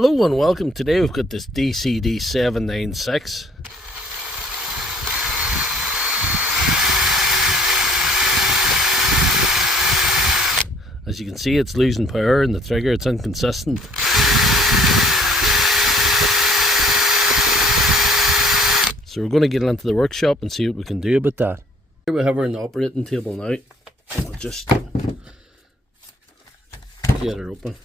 Hello and welcome. Today we've got this DCD796. As you can see, it's losing power in the trigger, it's inconsistent. So we're going to get it into the workshop and see what we can do about that. Here we have her on the operating table now. I'll just get her open.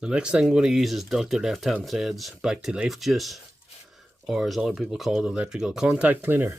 The next thing I'm going to use is Dr. Lefthandthread's Back to Life Juice, or as other people call it, electrical contact cleaner.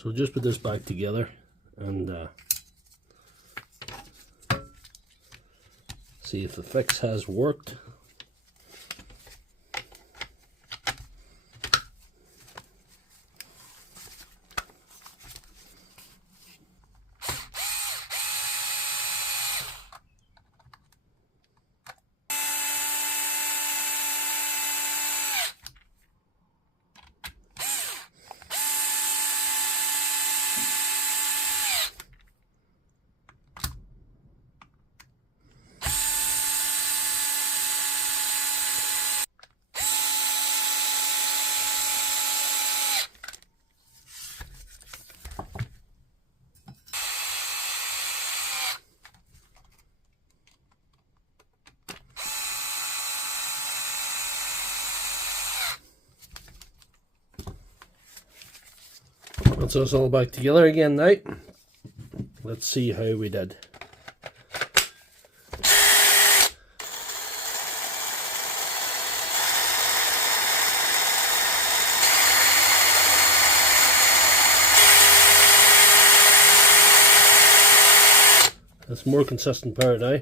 So we'll just put this back together and see if the fix has worked. Once it's all back together again now, let's see how we did. That's more consistent power now.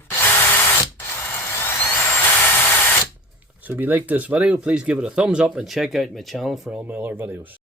So if you like this video, please give it a thumbs up and check out my channel for all my other videos.